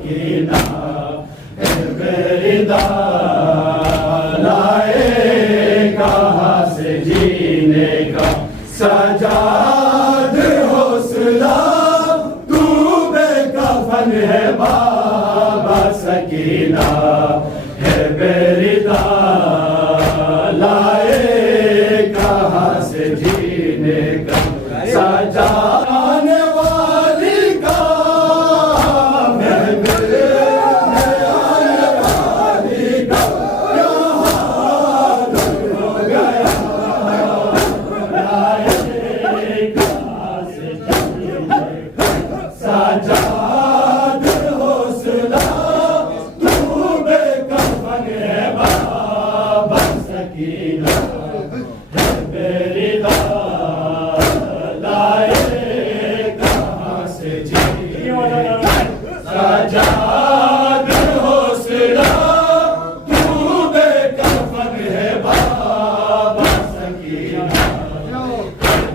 سکینہ ہے بیدا لائے کہاں سے جینے کا سجاد حوصلہ تو بے کفن ہے بابا سکینہ ہے بیدا لائے کہاں سے جینے کا سجانے والی کا محبوب آنے والی کا یہاں ہو گیا لائے کہاں سے جینے کا سجاد حوصلہ تو بے کفن ہے بابا سکینہ ہے بیدا لائے کہاں سے جینے کا سجاد حوصلہ تو بے کفن ہے بابا سکینہ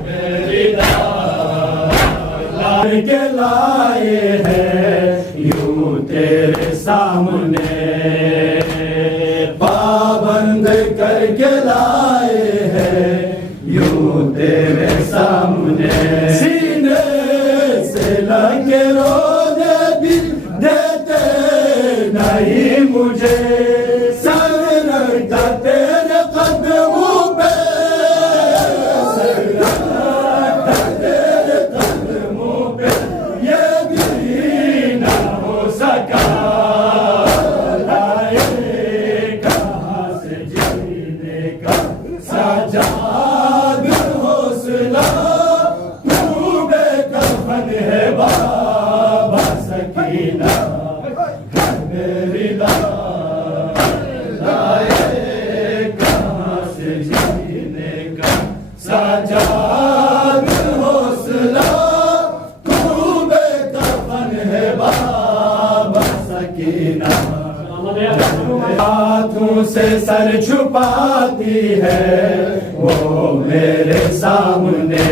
ہے بیدا کے لائے ہیں یوں تیرے سامنے پابند کر کے لائے ہیں یوں تیرے سامنے سینے سے لگے رونے بھی دیتے نہیں مجھے سر رکھتا تیرے قدموں پہ سر رکھتا تیرے قدموں پہ یہ بھی نہ ہو سکا لائے کہاں سے جینے کا سجاد حوصلہ تو بے کفن ہے بابا سکینہ ہے بیدا لائے کہاں سے جینے کا سجاد حوصلہ تو بے کفن ہے بابا سکینہ ہاتھوں سے سر چھپاتی ہے وہ میرے سامنے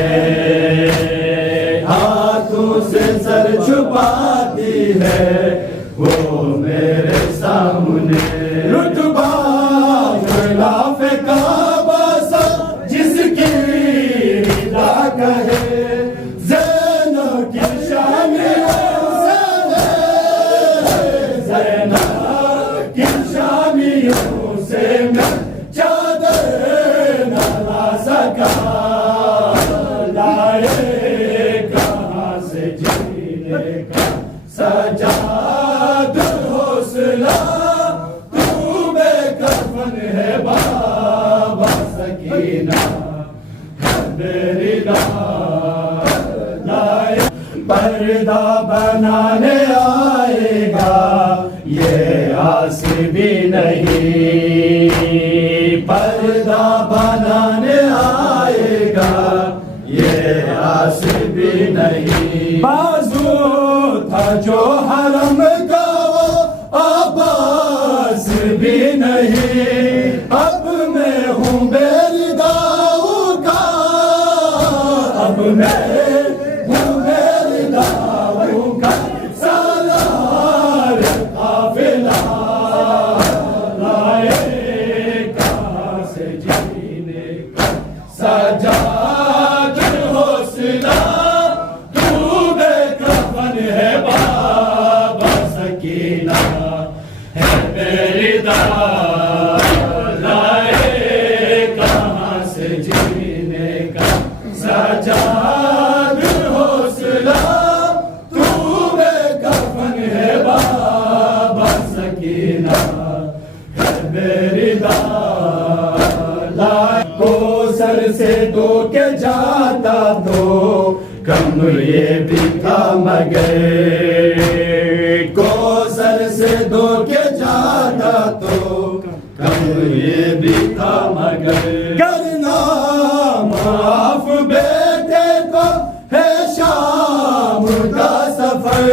ہاتھوں سے سر چھپاتی ہے وہ میرے سامنے رتبہ خلاف کعبہ سا جس کی رضا کہے زینب کی شان زینب کی شامیوں سے میں چادر نہ لا سکا لائے کہاں سے جینے کا سجاد حوصلہ تو بے کفن ہے بابا سکینہ ہے بیدا لائے پردہ بنانے آئے گا یہ آس بھی نہیں پردہ بنانے آئے گا یہ آس بھی نہیں بازو تھا جو حرم کا وہ عباس بھی نہیں اب میں ہوں بیرداؤ کا اب میں ہوں بیرداؤ کا سالار قافلہ لائے کہاں سے جینے کا سجاد حوصلہ تو بے کفن ہے بابا سکینہ ہے بیدا لائے کہاں سے جینے کا سجاد حوصلہ تو بے کفن ہے بابا سکینہ ہے بیدا لائے کو سر سے دو کے جاتا تو کم یہ بھی تھا مگر کو سر سے دو کے جاتا تو کم یہ بھی تھا مگر کرنا معاف بیٹے کو ہے شام کا سفر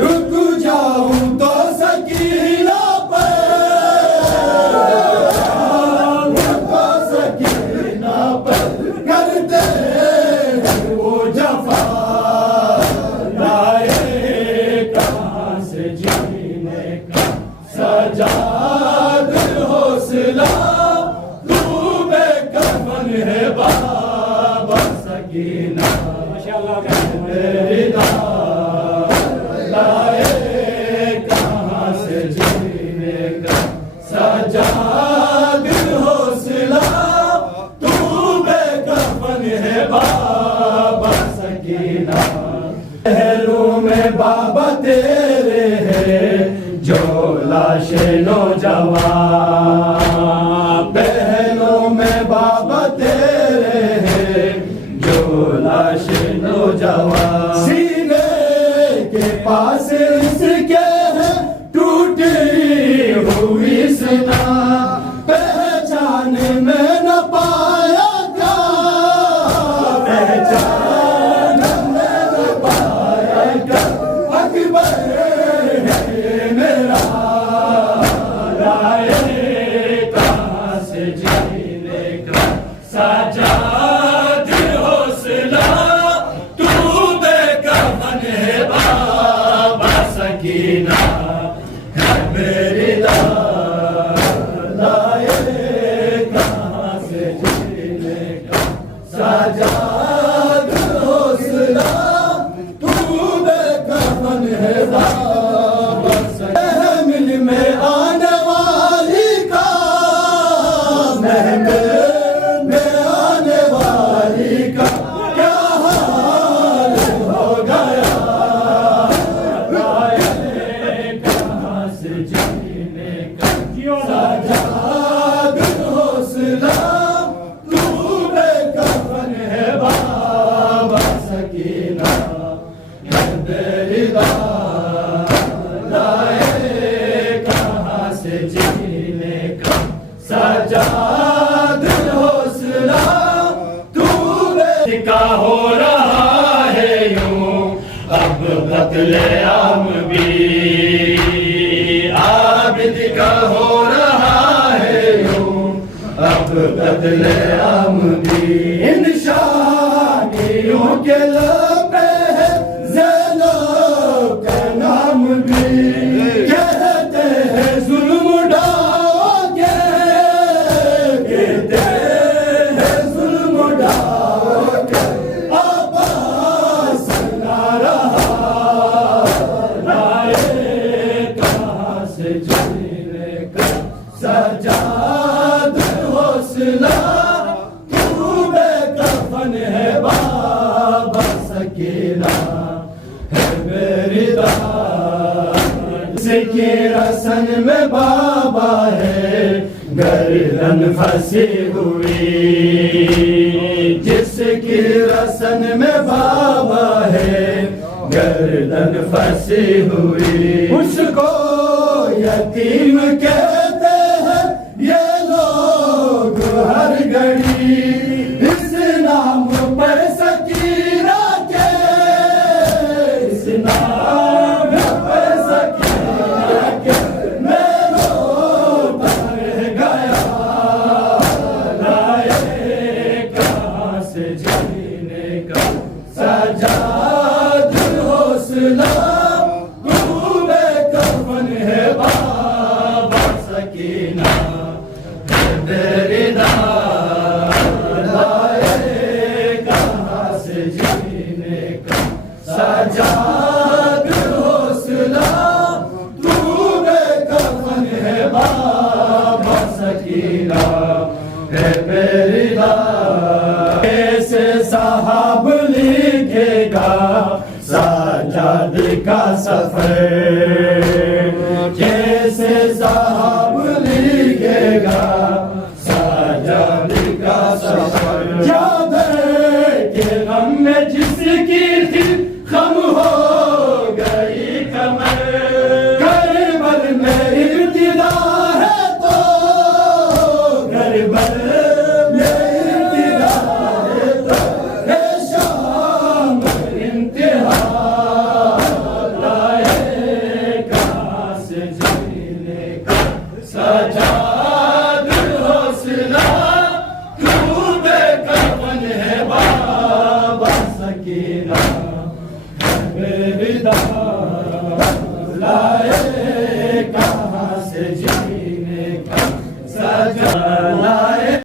رک جاؤں تو سکینہ جفا لائے کہاں سے جو لاش نوجوان پہلوں میں بابا تیرے ہیں جو لاش نوجوان سینے کے پاس اس کے ہے ٹوٹی ہوئی سنا پہچان میں نہ پایا گا پہچان میں نہ پایا گا اکبر ہے میرا رائے کہاں سے جینے کا سجاد حوصلہ تو بے کفن ہے بابا سکینہ ہے میری سجاد حوصلہ تو بے کفن ہے بابا محمل میں آنے والی کا محمل میں آنے والی کا کیا حال ہو گیا کہاں سے جینے کا سجاد حوصلہ کہاں سے جینے کا سجاد حوصلہ تو کا ہو رہا ہے یوں اب قتل عام بھی عابد کا ہو رہا ہے یوں اب قتل عام بھی ان شادیوں کے لبے ہے زینب کا نام بھی کہتے ہیں ظلم ڈاؤ گے کہتے ہیں ظلم ڈاؤ گے عباس نہ رہا رائے کہاں سے جینے کا سجاد حوصلہ تو بے کفن ہے بابا سکینہ ہے میری جس کی رسن میں بابا ہے گردن پھنسی ہوئی جس کی رسن میں بابا ہے گردن پھنسی ہوئی اس کو یتیم کہتے ہیں یہ لوگ ہر گھڑی اس نام پر سکینہ کے اس نام پر سکینہ کے میں روتا رہ گیا رائے کہاں سے جینے کا سجاد حوصلہ تو بے کفن ہے بابا سکینہ ہے میری کہاں سے جینے کا سجاد حوصلہ تو بے کفن ہے بابا سکینہ ہے میری کیسے صاحب لکھے گا سجاد کا سفر کیسے صاحب لکھے گا سجاد کا سفر یاد ہے کہ غم میں جس کی تھی خم ہو گئی کمر کربل میں ابتدا ہے تو کربل میں ابتدا ہے تو ہے شام انتہا رائے کہاں سے جینے کا سجاد حوصلہ تو بے کفن ہے بابا سکینہ ہے میری